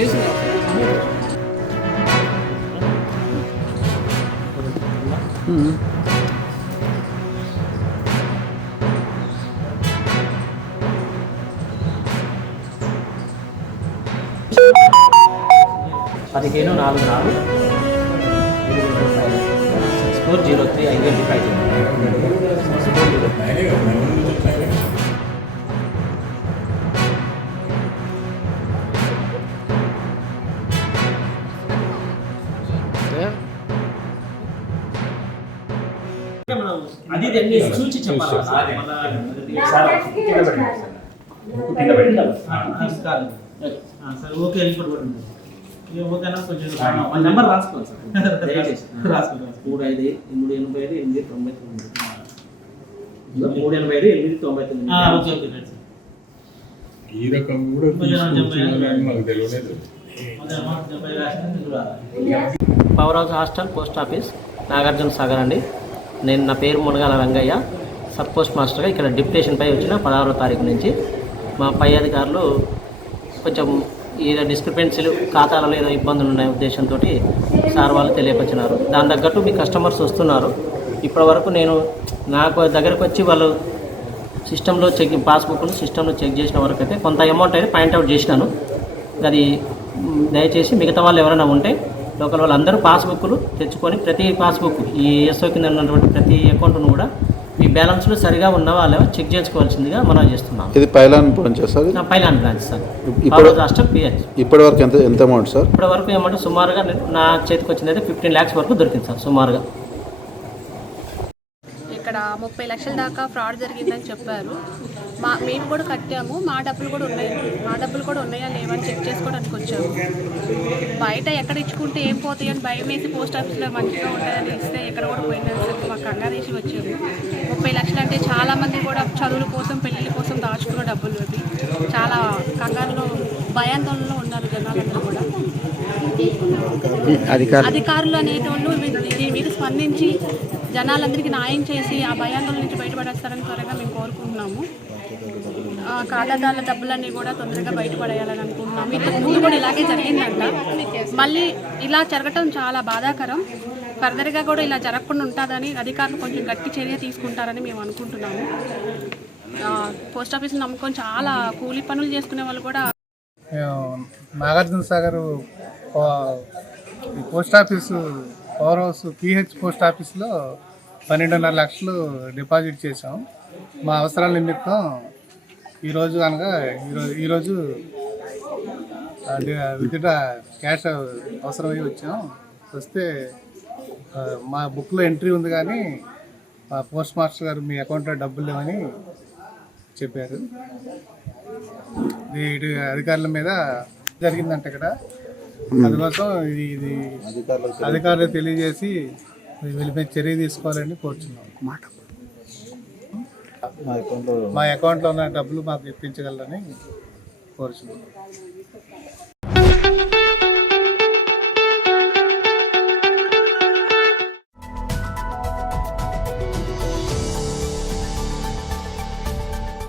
1544 identify అది చూసి చెప్పాలి సార్. ఓకే రిపోర్ట్ కూడా ఉంటుంది. ఓకేనా కొంచెం నెంబర్ రాసుకోవాలి సార్. రాసుకోవాలి 385 ఓకే ఓకే ఈ రకం కూడా నాకు తెలియలేదు. Power house hostel post office Nagarjuna Sagar అండి. నా పేరు మునగాల రంగయ్య, సబ్ పోస్ట్ మాస్టర్గా ఇక్కడ డిప్యుటేషన్పై వచ్చిన 16వ తారీఖు నుంచి. మా పై అధికారులు కొంచెం ఏదో డిస్క్రిపెన్సీలు ఖాతాలలో ఏదో ఇబ్బందులు ఉన్నాయి ఉద్దేశంతో సార్ వాళ్ళు తెలియపరిచినారు. దాని తగ్గట్టు మీ కస్టమర్స్ వస్తున్నారు. ఇప్పటి వరకు నేను నాకు దగ్గరకు వచ్చి వాళ్ళు సిస్టంలో పాస్బుక్లు సిస్టంలో చెక్ చేసిన వరకు అయితే కొంత అమౌంట్ అయితే పాయింట్అవుట్ చేసినాను. అది దయచేసి మిగతా వాళ్ళు ఎవరైనా ఉంటే లోకల్ వాళ్ళందరూ పాస్బుక్లు తెచ్చుకొని ప్రతి పాస్బుక్ ఈ ఎస్ఓ కింద ఉన్నటువంటి ప్రతి అకౌంట్ను కూడా మీ బ్యాలెన్స్లు సరిగా ఉన్నవా లేవో చెక్ చేసుకోవాల్సిందిగా మనం చేస్తున్నాం. ఇది pylon branch sir? Pylon branch sir. ఇప్పటి వరకు ఎంత అమౌంట్ సార్? ఇప్పటి వరకు అమౌంట్ సుమారుగా నా చేతికి వచ్చింది అయితే 15 lakhs వరకు దొరికింది సార్ సుమారుగా. ఇక్కడ 30 లక్షల దాకా ఫ్రాడ్ జరిగిందని చెప్పారు. మేము కూడా కట్టాము, మా డబ్బులు కూడా ఉన్నాయా లేవని చెక్ చేసుకోవడానికి వచ్చాము. బయట ఎక్కడ ఇచ్చుకుంటే ఏం పోతాయని భయం వేసి పోస్ట్ ఆఫీస్లో మంచిగా ఉంటుందని ఇస్తే ఎక్కడ కూడా పోయిందని చెప్పి మాకు కంగారు వేసి వచ్చాము. 30 లక్షలు అంటే చాలామంది కూడా చదువుల కోసం పెళ్ళిళ్ళ కోసం దాచుకున్న డబ్బులు అవి. చాలా కంగారులో భయాందోళనలో ఉన్నారు జనాలందరూ కూడా. అధికారులు అనేటోళ్ళు దీని మీద స్పందించి జనాలందరికీ న్యాయం చేసి ఆ భయాందోళన నుంచి బయటపడేస్తారని త్వరగా మేము కోరుకుంటున్నాము. ఖాతాదారుల డబ్బులన్నీ కూడా తొందరగా బయటపడేయాలని అనుకుంటున్నాము. ఇంతకు ముందు కూడా ఇలాగే జరిగిందంట. మళ్ళీ ఇలా జరగటం చాలా బాధాకరం. ఫర్దర్గా కూడా ఇలా జరగకుండా ఉంటుందని అధికారులు కొంచెం గట్టి చర్య తీసుకుంటారని మేము అనుకుంటున్నాము. పోస్ట్ ఆఫీస్ని నమ్ముకొని చాలా కూలీ పనులు చేసుకునే వాళ్ళు కూడా. Nagarjuna Sagar post office power house pH post ఆఫీస్లో 12.5 లక్షలు డిపాజిట్ చేసాం. మా అవసరాల నిమిత్తం ఈరోజు అనగా ఈరోజు విత్డ్రా క్యాష్ అవసరమై వచ్చాం. వస్తే మా బుక్లో ఎంట్రీ ఉంది కానీ మా పోస్ట్ మాస్టర్ గారు మీ అకౌంట్లో డబ్బులు లేవని చెప్పారు. ఇది అధికారుల మీద జరిగిందంట ఇక్కడ. అందుకోసం ఇది అధికారులు తెలియజేసి వీళ్ళపై చర్య తీసుకోవాలని కోరుచున్నాం. మా అకౌంట్లో ఉన్న డబ్బులు మాకు ఇప్పించగలరని కోరుచున్నాం.